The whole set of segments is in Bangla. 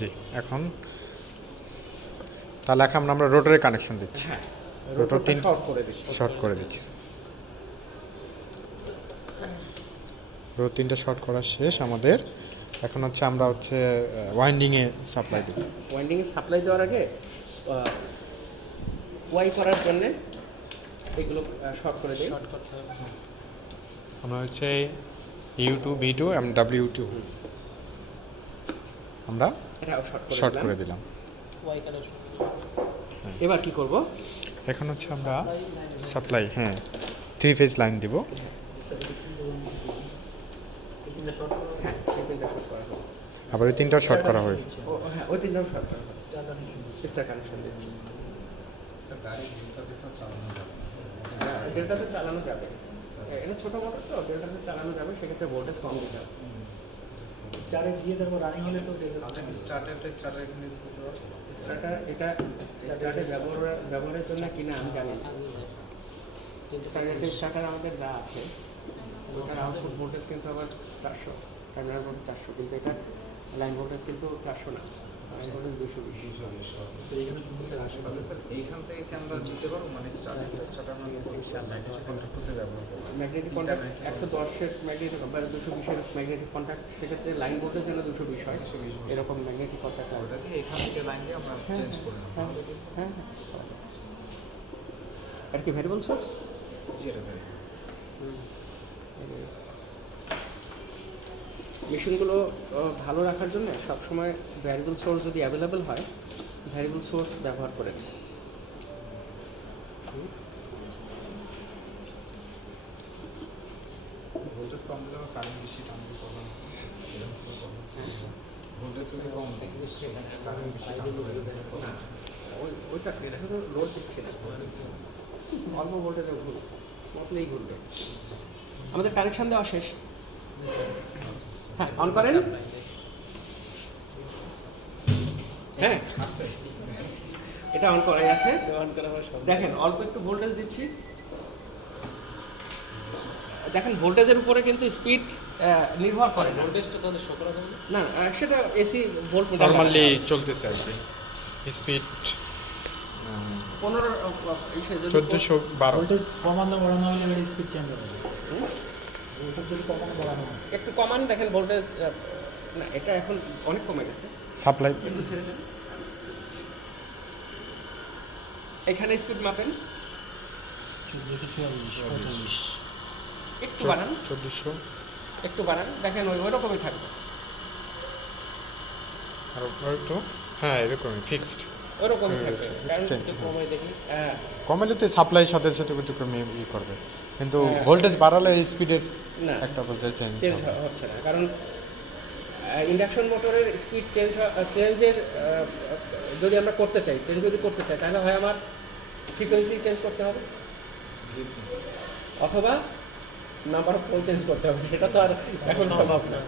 জি এখন তাহলে এখন আমরা রোটরে কানেকশন দিচ্ছি। হ্যাঁ, রোটর রোটরটা শর্ট করে দিচ্ছি। রোটর 3টা শর্ট করা শেষ আমাদের। এখন হচ্ছে আমরা হচ্ছে ওয়াইন্ডিংয়ে সাপ্লাই দেব। ওয়াইন্ডিংয়ে সাপ্লাই দেওয়ার আগে ওয়াই করার জন্যে এগুলো শর্ট করে দিই। আমরা হচ্ছে U2 V2 এবং W2 আমরা এটাও শর্ট করে দিলাম। এবার কি করব? এখন হচ্ছে আমরা সাপ্লাই 3 ফেজ লাইন দিব। হ্যাঁ, এই তিনটা শর্ট করা হবে। আবার ওই 3টাও শর্ট করা হয়েছে। হ্যাঁ, ওই তিনটাও শর্ট করা হবে। স্টার কানেকশন দিচ্ছি। ডেল্টাতে চালানো যাবে। এটা ছোট মোটর তো ডেল্টাতে চালানো যাবে, সেক্ষেত্রে ভোল্টেজ কম দিতে হবে। স্টারে দিয়ে দেবো রানিং হলে তো স্টার্টার এটা স্টার্টে ব্যবহারের জন্য কিনা আমি জানি না। স্টার্টার আমাদের যা আছে ওটার আউটপুট ভোল্টেজ কিন্তু আবার 400, টার্মিনাল ভোল্টেজ 400, কিন্তু এটা লাইন ভোল্টেজ কিন্তু 400 না, লাইন ভোল্টেজ 220। এইখান থেকে কি আমরা দিতে পারবো, মানে স্টার্টার ম্যাগনেটিক কন্ট্যাক্ট 110-এর ম্যাগনেটিক বা 220-এর ম্যাগনেটিক কন্ট্যাক্ট, সেক্ষেত্রে লাইন ভোল্টেজ যেন 220 হয়, এরকম ম্যাগনেটিক কন্ট্যাক্ট ওটা দিয়ে এখান থেকে লাইন দিয়ে আমরা চেঞ্জ করে নেব। হ্যাঁ। আর কি ভ্যারিয়েবল সোর্স? জি, এটা very মেশিনগুলো ভালো রাখার জন্য সবসময় ভ্যারিয়েবল সোর্স যদি অ্যাভেলেবেল হয়, ভ্যারিয়েবল সোর্স ব্যবহার করে নিই। ভোল্টেজ কম দিলে আমার কারেন্ট বেশি টানবে, প্রবলেম ভোল্টেজ যদি কম থাকে কারেন্ট বেশি টানবে। ওইটা এটা তো লোড দিচ্ছে না, অল্প ভোল্টেজে ঘুরবে, স্মুথলিই ঘুরবে। আমাদের কানেকশন দেওয়া শেষ। হ্যাঁ, অন করেন। হ্যাঁ, এটা অন করাই আছে। দেখেন অল্প একটু ভোল্টেজ দিচ্ছি, দেখেন ভোল্টেজের উপরে কিন্তু স্পিড নির্ভর করে না। ভোল্টেজটা তাহলে শো করা যাবে না, সেটা এসি ভোল্ট নরমালি চলতেছে আর কি। স্পিড 1412। ভোল্টেজ কমানো বাড়ানো হলে এর স্পিড চেঞ্জ হবে। ভোল্টেজ যদি কমানো বাড়ানো হয় একটু কমান, দেখেন ভোল্টেজ না, এটা এখন অনেক কমে গেছে। সাপ্লাই একটু ছেড়ে দেন, এখানে স্পিড মাপেন, 1444 একটু বাড়ান, 1400 একটু বাড়ান, দেখেন ওই রকমই থাকবে। আর একটু এরকমই ফিক্সড ওই রকমই থাকবে, কারণ change, একটু কমে দেখি। হ্যাঁ, কমালে তো সাপ্লাই সাথে সাথে কিন্তু কমে করবে, কিন্তু হ্যাঁ। ভোল্টেজ বাড়ালে স্পিডের না একটা পর্যায়ে চেঞ্জ চেঞ্জ হবে। হচ্ছে না, কারণ ইন্ডাকশন মোটরের স্পিড চেঞ্জের যদি আমরা করতে চাই, তাহলে হয় আমার ফ্রিকোয়েন্সি চেঞ্জ করতে হবে, অথবা নাম্বার অফ পোল চেঞ্জ করতে হবে। সেটা তো আর এখন সম্ভব না,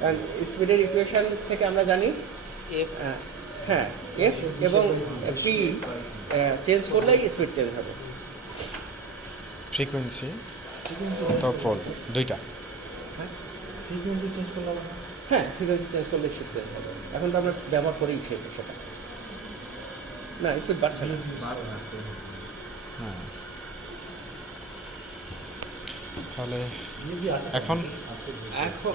কারণ স্পিডের ইকুয়েশন থেকে আমরা জানি এফ এবং পি চেঞ্জ করলেই স্পিড চেঞ্জ হবে। ফ্রিকোয়েন্সি তো পোল দুইটা। ফ্রিকোয়েন্সি চেঞ্জ করলে হবে না। হ্যাঁ, ফ্রিকোয়েন্সি চেঞ্জ করলে স্পিড চেঞ্জ হবে। এখন তো আমরা ব্যবহার করেই সেটা না, স্পিড বাড়ছে না। তাহলে মেবি আছে এখন এখন